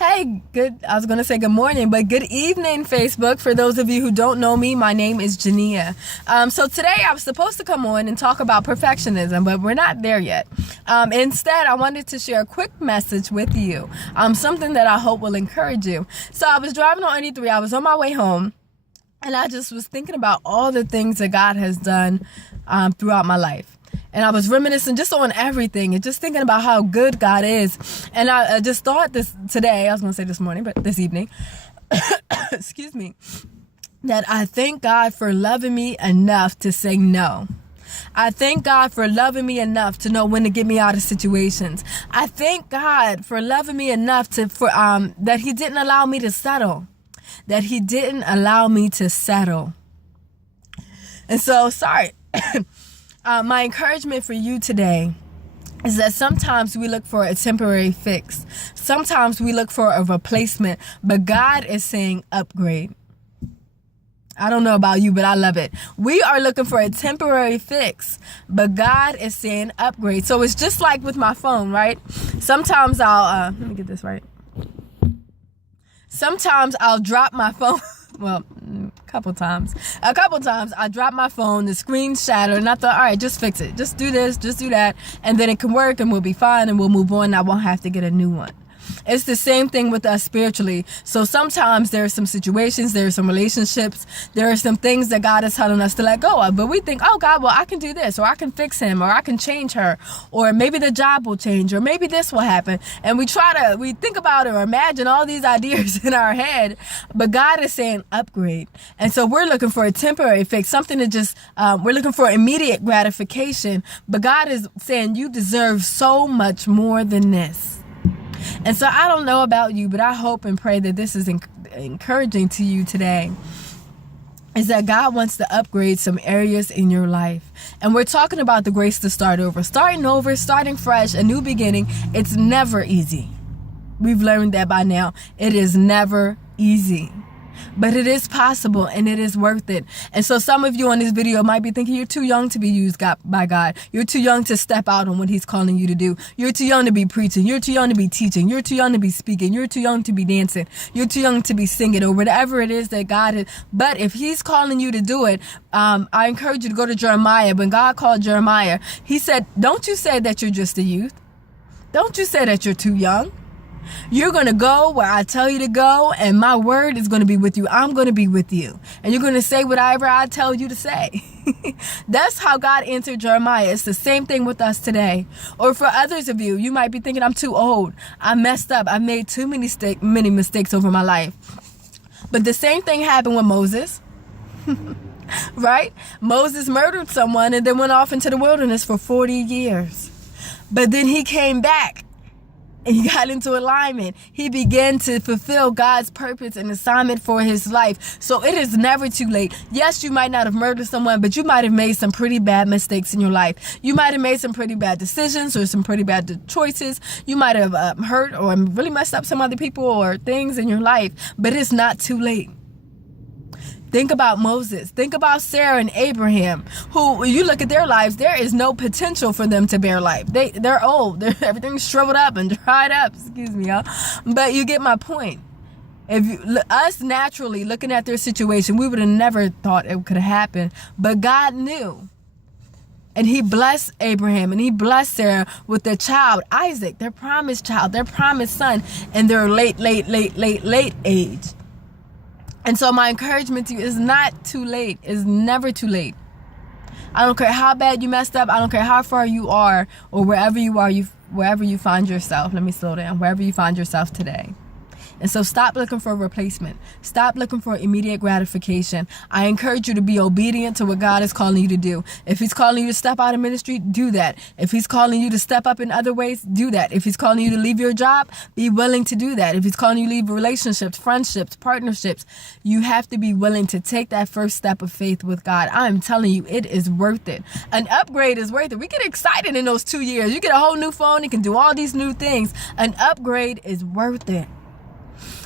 Hey, I was going to say good morning, but good evening, Facebook. For those of you who don't know me, my name is Jania. So today I was supposed to come on and talk about perfectionism, but we're not there yet. Instead, I wanted to share a quick message with you, something that I hope will encourage you. So I was driving on 83. I was on my way home, and I just was thinking about all the things that God has done throughout my life. And I was reminiscing just on everything and just thinking about how good God is. And I just thought this today, I was going to say this morning, but this evening, excuse me, that I thank God for loving me enough to say no. I thank God for loving me enough to know when to get me out of situations. I thank God for loving me enough that He didn't allow me to settle. That He didn't allow me to settle. And so, sorry. My encouragement for you today is that sometimes we look for a temporary fix. Sometimes we look for a replacement, but God is saying upgrade. I don't know about you, but I love it. We are looking for a temporary fix, but God is saying upgrade. So it's just like with my phone, right? Sometimes let me get this right. Sometimes I'll drop my phone. Well, a couple times I dropped my phone, the screen shattered, and I thought, all right, just fix it. Just do this, just do that, and then it can work and we'll be fine and we'll move on and I won't have to get a new one. It's the same thing with us spiritually. So sometimes there are some situations, there are some relationships, there are some things that God is telling us to let go of. But we think, oh God, well, I can do this, or I can fix him, or I can change her, or maybe the job will change, or maybe this will happen. And we think about it or imagine all these ideas in our head. But God is saying upgrade. And so we're looking for a temporary fix, something to just, we're looking for immediate gratification. But God is saying you deserve so much more than this. And so I don't know about you, but I hope and pray that this is encouraging to you today. Is that God wants to upgrade some areas in your life. And we're talking about the grace to start over. Starting over, starting fresh, a new beginning. It's never easy. We've learned that by now. It is never easy. But it is possible and it is worth it. And so some of you on this video might be thinking you're too young to be used by God. You're too young to step out on what He's calling you to do. You're too young to be preaching. You're too young to be teaching. You're too young to be speaking. You're too young to be dancing. You're too young to be singing, or whatever it is that God is. But if He's calling you to do it, I encourage you to go to Jeremiah. When God called Jeremiah, He said, don't you say that you're just a youth. Don't you say that you're too young. You're going to go where I tell you to go, and my word is going to be with you. I'm going to be with you. And you're going to say whatever I tell you to say. That's how God answered Jeremiah. It's the same thing with us today. Or for others of you, you might be thinking, I'm too old. I messed up. I made too many mistakes over my life. But the same thing happened with Moses. Right? Moses murdered someone and then went off into the wilderness for 40 years. But then he came back. And he got into alignment. He began to fulfill God's purpose and assignment for his life. So it is never too late. Yes, you might not have murdered someone, but you might have made some pretty bad mistakes in your life. You might have made some pretty bad decisions or some pretty bad choices. You might have hurt or really messed up some other people or things in your life, but it's not too late. Think about Moses. Think about Sarah and Abraham, who, when you look at their lives, there is no potential for them to bear life. They're old. Everything's shriveled up and dried up. Excuse me, y'all. But you get my point. Us naturally looking at their situation, we would have never thought it could have happened. But God knew. And He blessed Abraham and He blessed Sarah with their child, Isaac, their promised child, their promised son, in their late age. And so my encouragement to you is not too late. It's never too late. I don't care how bad you messed up. I don't care how far you are or wherever you are, wherever you find yourself. Let me slow down. Wherever you find yourself today. And so stop looking for a replacement. Stop looking for immediate gratification. I encourage you to be obedient to what God is calling you to do. If He's calling you to step out of ministry, do that. If He's calling you to step up in other ways, do that. If He's calling you to leave your job, be willing to do that. If He's calling you to leave relationships, friendships, partnerships, you have to be willing to take that first step of faith with God. I'm telling you, it is worth it. An upgrade is worth it. We get excited in those 2 years. You get a whole new phone. You can do all these new things. An upgrade is worth it.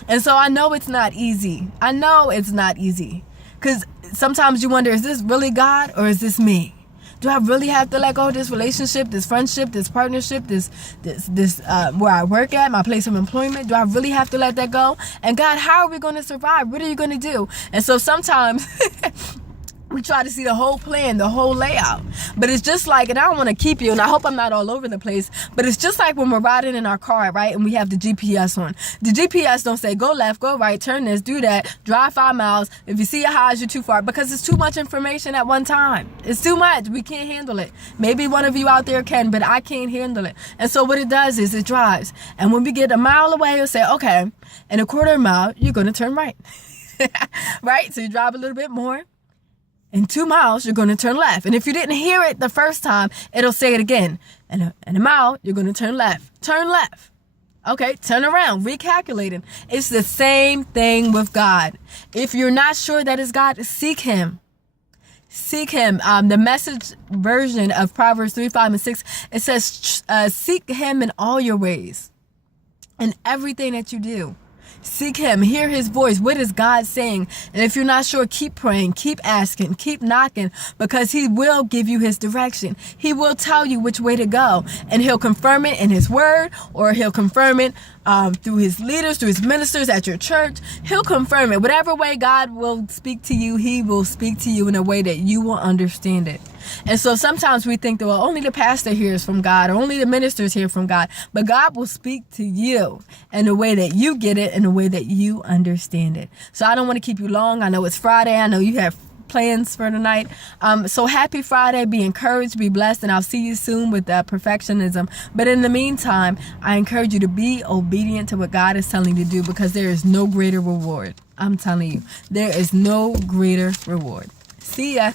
And so I know it's not easy. I know it's not easy. Because sometimes you wonder, is this really God or is this me? Do I really have to let go of this relationship, this friendship, this partnership, this where I work at, my place of employment? Do I really have to let that go? And God, how are we going to survive? What are you going to do? And so sometimes we try to see the whole plan, the whole layout. But it's just like, and I don't want to keep you, and I hope I'm not all over the place, but it's just like when we're riding in our car, right? And we have the GPS on. The GPS don't say, go left, go right, turn this, do that, drive 5 miles. If you see your highs, you're too far, because it's too much information at one time. It's too much. We can't handle it. Maybe one of you out there can, but I can't handle it. And so what it does is it drives. And when we get a mile away, it'll say, okay, in a quarter mile, you're going to turn right. Right? So you drive a little bit more. In 2 miles, you're going to turn left. And if you didn't hear it the first time, it'll say it again. In a mile, you're going to turn left. Turn left. Okay, turn around, recalculating. It's the same thing with God. If you're not sure that it's God, seek Him. Seek Him. The Message version of Proverbs 3, 5, and 6, it says, seek Him in all your ways. In everything that you do. Seek Him, hear His voice. What is God saying? And if you're not sure, keep praying, keep asking, keep knocking, because He will give you His direction. He will tell you which way to go, and He'll confirm it in His word, or He'll confirm it through His leaders, through His ministers at your church. He'll confirm it. Whatever way God will speak to you, He will speak to you in a way that you will understand it. And so sometimes we think that, well, only the pastor hears from God, or only the ministers hear from God. But God will speak to you in a way that you get it, in a way that you understand it. So I don't want to keep you long. I know it's Friday. I know you have plans for tonight. So happy Friday. Be encouraged, be blessed, and I'll see you soon with perfectionism. But in the meantime, I encourage you to be obedient to what God is telling you to do, because there is no greater reward. I'm telling you, there is no greater reward. See ya.